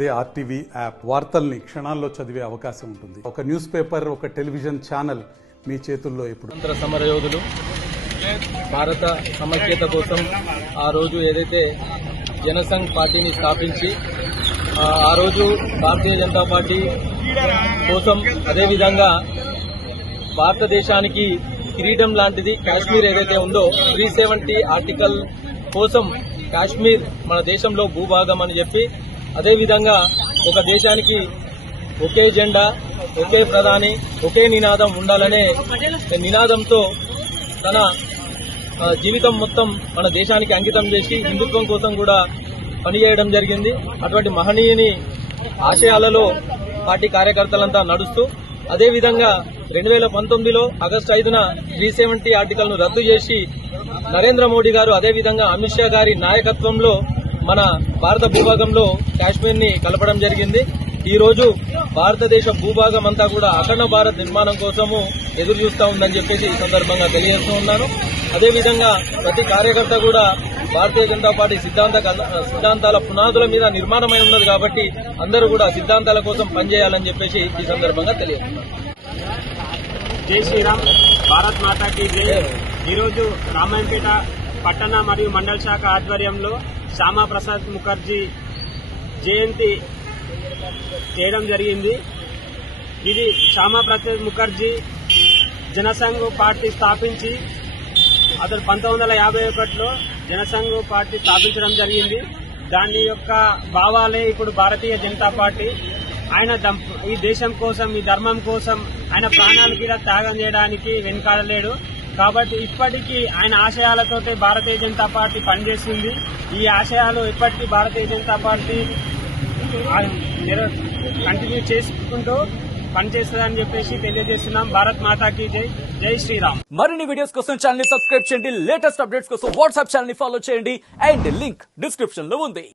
అదే RTV app వార్తల్ని క్షణాల్లో చదివే అవకాశం ఉంటుంది. ఒక న్యూస్ పేపర్, ఒక టెలివిజన్ ఛానల్ మీ చేతుల్లో ఎప్పుడు. స్వతంత్ర సమరయోధులు భారత సమైక్యత కోసం ఆ రోజు ఏదైతే జనసంఘ్ పార్టీని స్థాపించి ఆ రోజు భారతీయ జనతా పార్టీ కోసం, అదేవిధంగా భారతదేశానికి కిరీటం లాంటిది కాశ్మీర్ ఏదైతే ఉందో 370 ఆర్టికల్ కోసం కాశ్మీర్ మన దేశంలో భూభాగం అని చెప్పి, అదేవిధంగా ఒక దేశానికి ఒకే జెండా, ఒకే ప్రధాని, ఒకే నినాదం ఉండాలనే నినాదంతో తన జీవితం మొత్తం మన దేశానికి అంకితం చేసి హిందుత్వం కోసం కూడా పనిచేయడం జరిగింది. అటువంటి మహనీయుని ఆశయాలలో పార్టీ కార్యకర్తలంతా నడుస్తూ, అదేవిధంగా 2019లో ఆగస్టు 5న 370 ఆర్టికల్ను రద్దు చేసి నరేంద్ర మోడీ గారు, అదేవిధంగా అమిత్ షా గారి నాయకత్వంలో మన భారత భూభాగంలో కాశ్మీర్ ని కలపడం జరిగింది. ఈ రోజు భారతదేశ భూభాగం అంతా కూడా అఖండ భారత్ నిర్మాణం కోసము ఎదురు చూస్తా ఉందని చెప్పేసి ఈ సందర్భంగా తెలియజేస్తూ ఉన్నాను. అదేవిధంగా ప్రతి కార్యకర్త కూడా భారతీయ జనతా పార్టీ సిద్ధాంతాల పునాదుల మీద నిర్మాణమై ఉన్నది కాబట్టి అందరూ కూడా సిద్ధాంతాల కోసం పనిచేయాలని చెప్పేసి ఈ సందర్భంగా తెలియజేస్తున్నాను. జై శ్రీరామ్, భారత్ మాతాకి జై. ఈరోజు రామాయంపేట పట్టణ మరియు మండల శాఖ ఆధ్వర్యంలో శ్యామా ప్రసాద్ ముఖర్జీ జయంతి చేయడం జరిగింది. ఇది శ్యామా ప్రసాద్ ముఖర్జీ జనసంఘ్ పార్టీ స్థాపించి అతను 1951లో జనసంఘ్ పార్టీ స్థాపించడం జరిగింది. దాని యొక్క భావాలే ఇప్పుడు భారతీయ జనతా పార్టీ. ఆయన ఈ దేశం కోసం, ఈ ధర్మం కోసం ఆయన ప్రాణాలు కూడా త్యాగం చేయడానికి వెనుకాడలేడు. కాబట్టి ఇప్పటికీ ఆయన ఆశయాలతోటే భారతీయ జనతా పార్టీ పనిచేస్తుంది. ఈ ఆశయాలు ఇప్పటికీ భారతీయ జనతా పార్టీ కంటిన్యూ చేసుకుంటూ పనిచేస్తుందని చెప్పేసి తెలియజేస్తున్నాం. భారత్ మాతాకి జై. జై శ్రీరామ్. మరిన్ని వీడియోస్ కోసం ఛానల్ ని సబ్స్క్రైబ్ చేయండి. లేటెస్ట్ అప్డేట్స్ కోసం వాట్సాప్ ఛానల్ ని ఫాలో చేయండి. అండ్ లింక్ డిస్క్రిప్షన్ లో ఉంది.